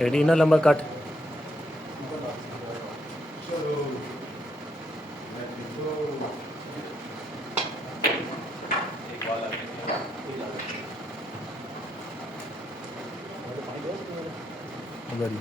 रेडी ना लंबा कट उधर ही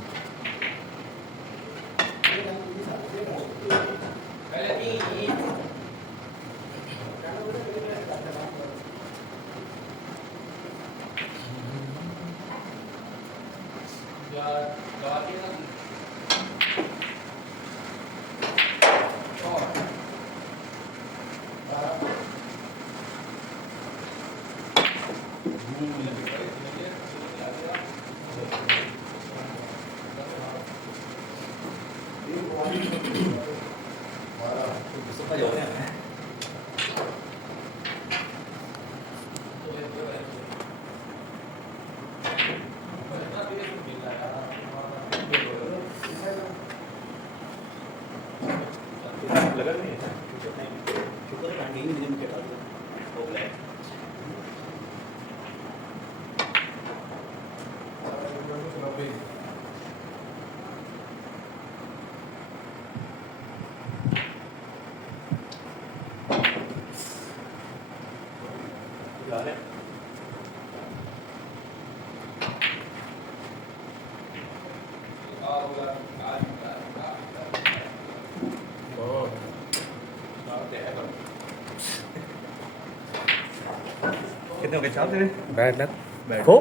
कितने हो गए? 4 तेरे? बैठ लग बैठ। हो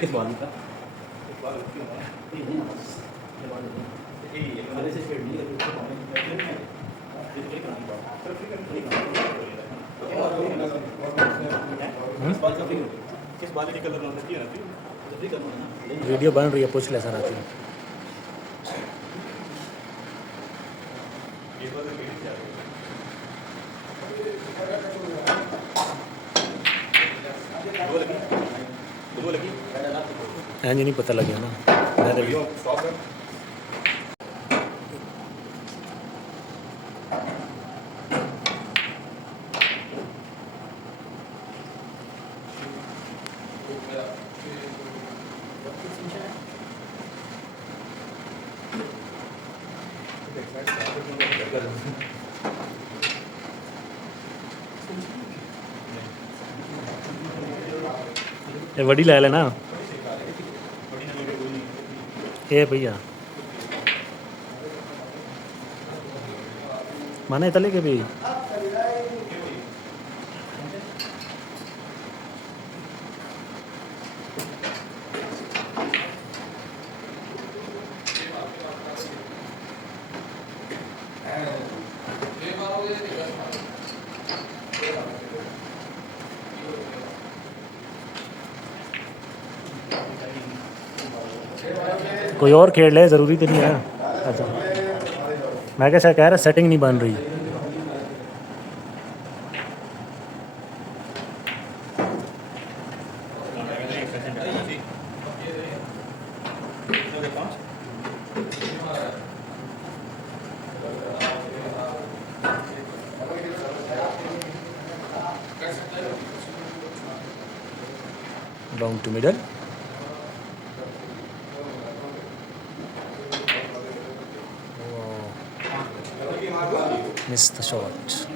किस बाल का? किस बाल की कलर होती है ना? वीडियो बन रही है पूछ ले सर आती है नहीं पता लग गया ना ये वड़ी ले लेना ये भैया माने तले के भी कोई और खेल ले ज़रूरी तो नहीं है अच्छा मैं कैसा कह रहा सेटिंग नहीं बन रही Down to middle. Missed the shot.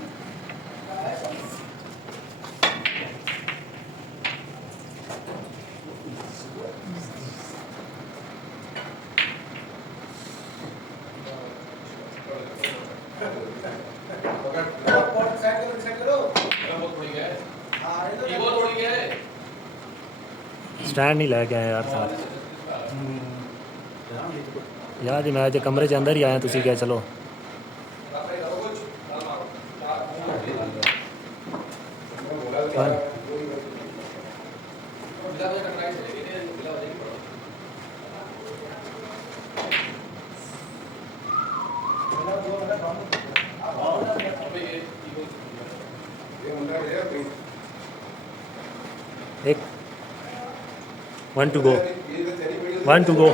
Stand नहीं लेके आए यार साथ यार जी मैं जो कमरे के अंदर ही आया तुसी क्या चलो हाँ। एक 1 to go 1 to go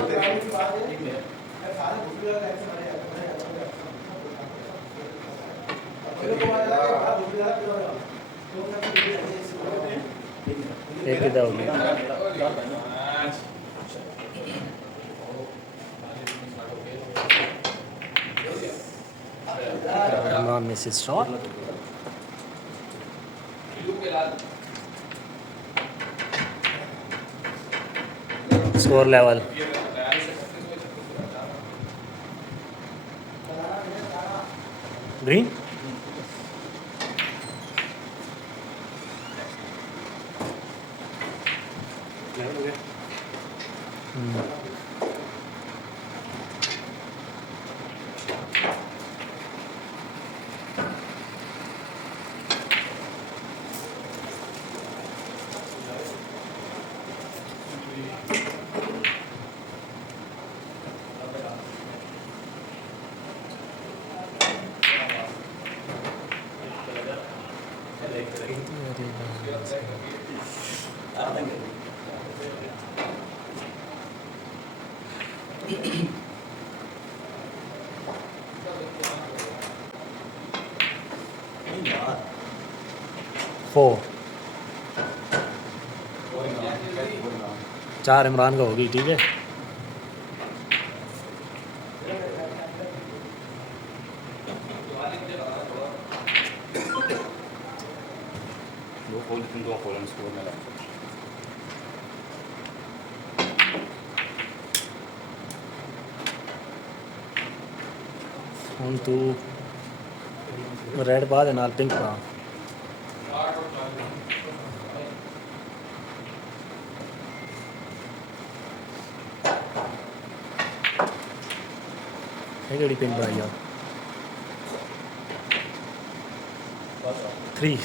एक किधर होगी Imran Mrs shot score level green four 4 इमरान का होगी ठीक है दो कॉलम स्कोर में लगा ਹੁਣ ਤੂੰ ਰੈਡ ਪਾ ਦੇ ਨਾਲ ਪਿੰਕ ਪਾ ਇਹ ਕਿਹੜੀ ਪਿੰਕ ਬਣਾਈ ਆ 3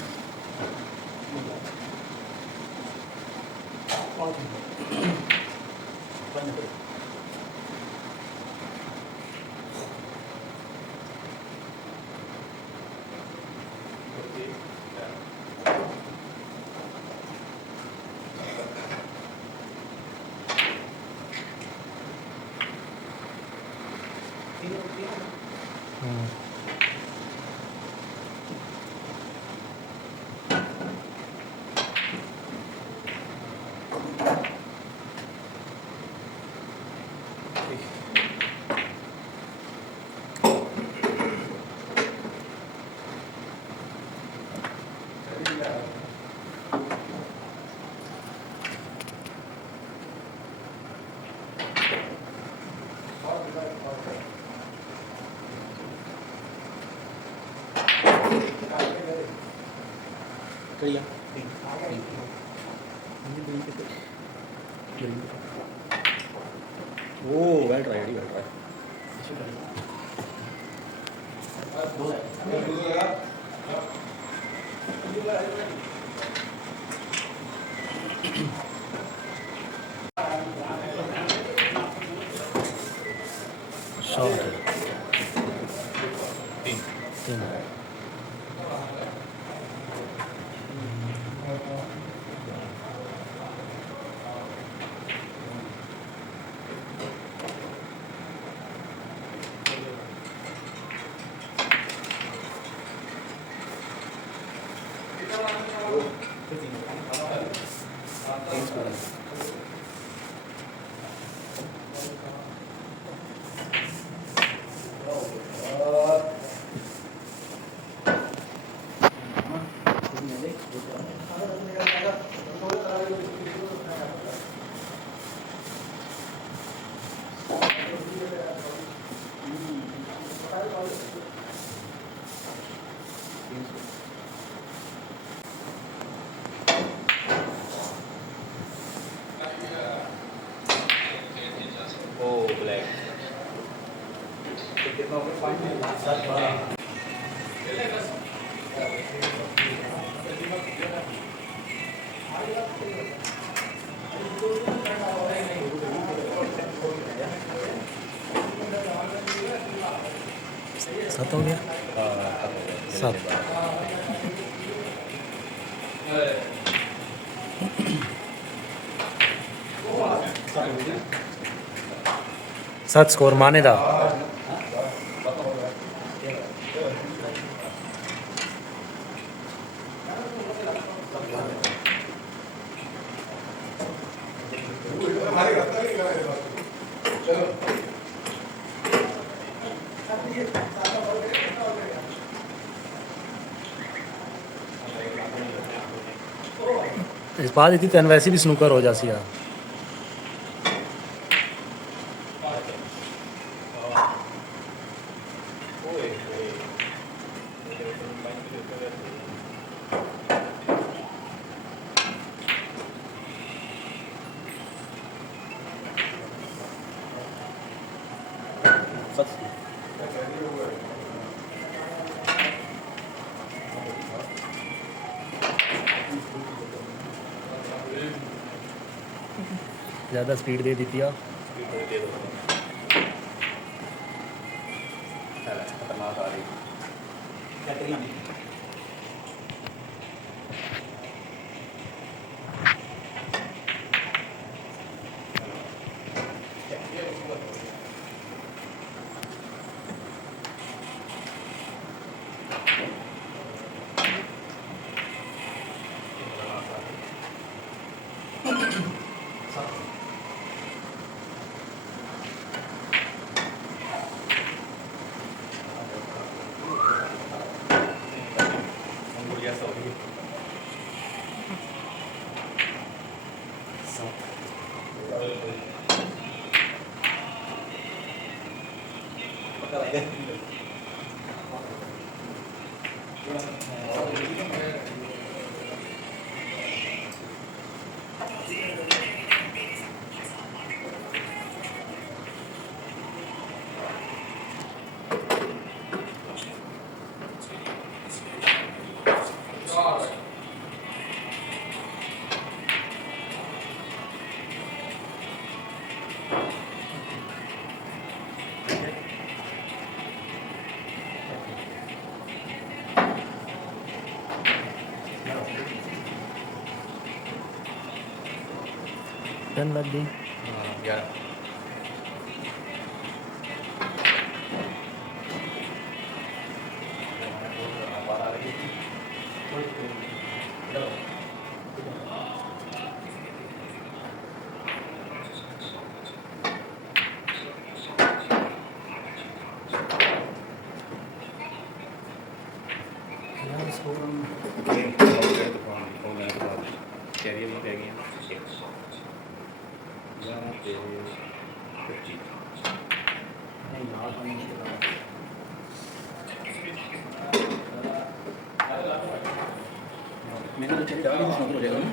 करिया वो well try well try shot 3 Thanks, black कितना हो गया 5 7 हो गया 7 7 स्कोर माने दा इस बात इतनी तन वैसे भी स्नूकर हो जासी यार ज़्यादा स्पीड दे दी आ खतरनाक आ रही टन लग गई 11 कैरियर में रह गई मैंने तो चेक डाली तो हो जाएगा ना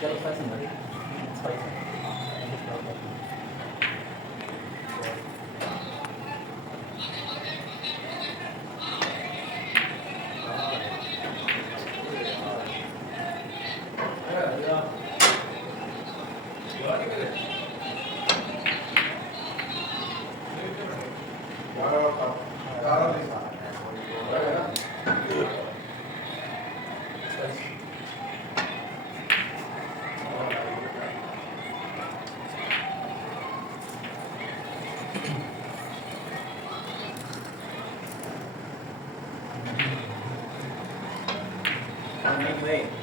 चलो स्पाइसी स्पाइसी make way.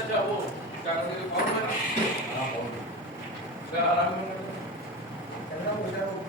अच्छा वो क्या करते हैं कौन मारा हां कौन सर आराम में चलना हो जाए वो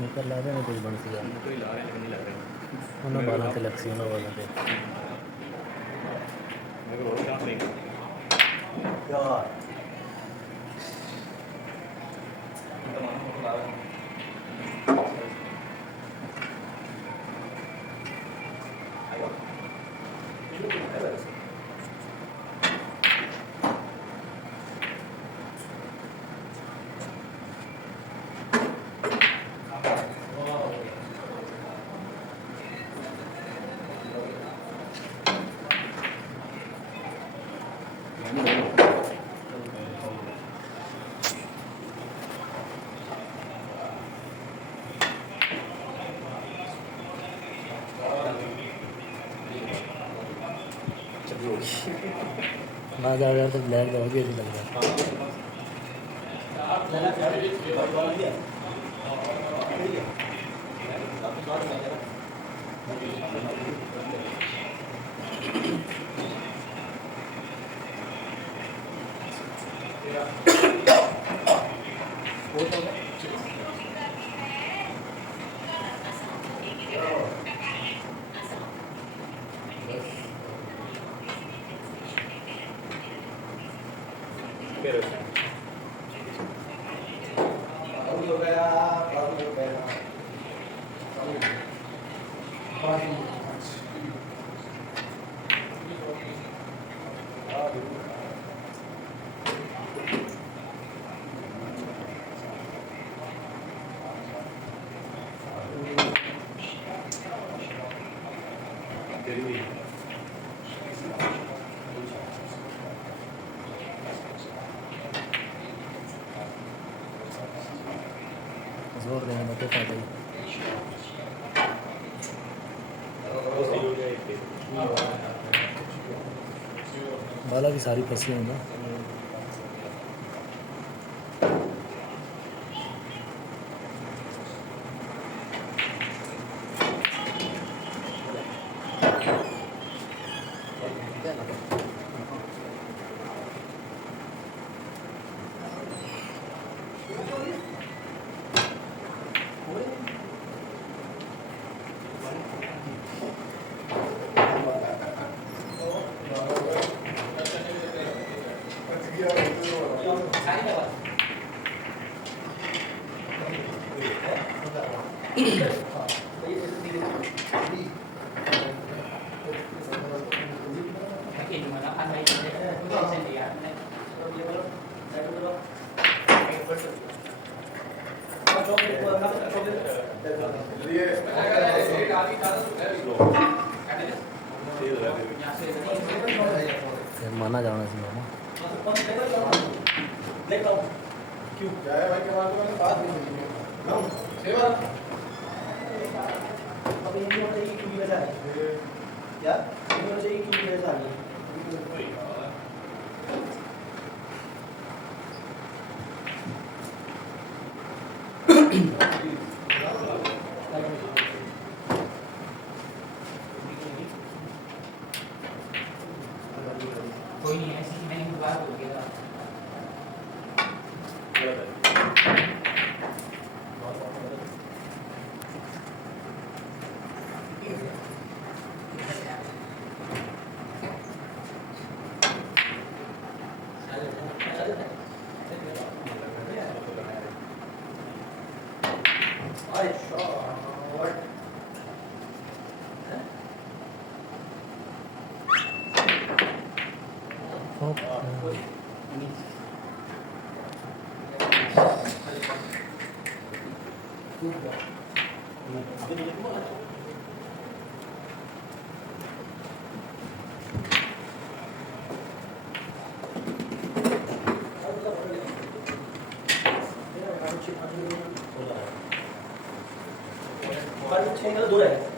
स्नीकर ला देना कुछ बनती है कोई ला रहे लेकिन नहीं लग रहे उन्हें बालों से लक्सी उन्हें बालों से मेरे को और काम लेंगे यार ना जा रहा तो ब्लैक बहुत ही लग रहा जोर देने तो फायदा ही। बाला की सारी फंसी हुई ना। माना जाना सी मामा कोई नहीं है ऐसी मैंने बात हो गया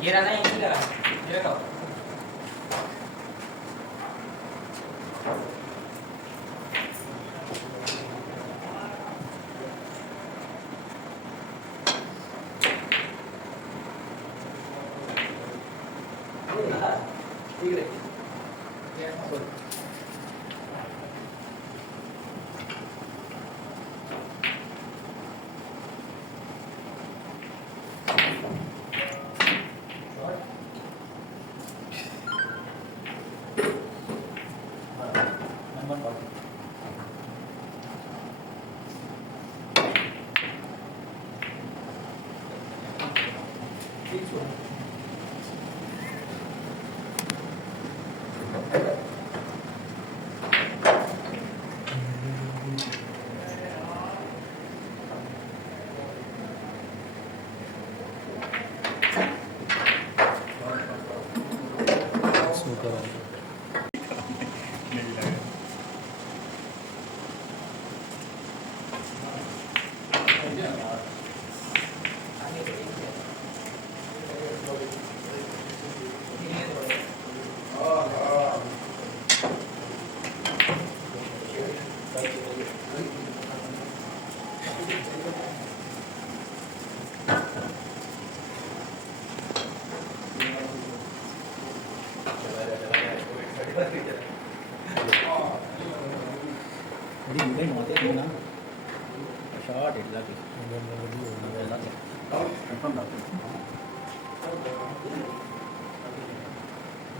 ये रहा नहीं इसी का ये रखो ठीक है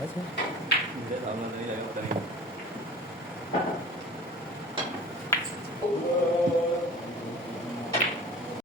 बस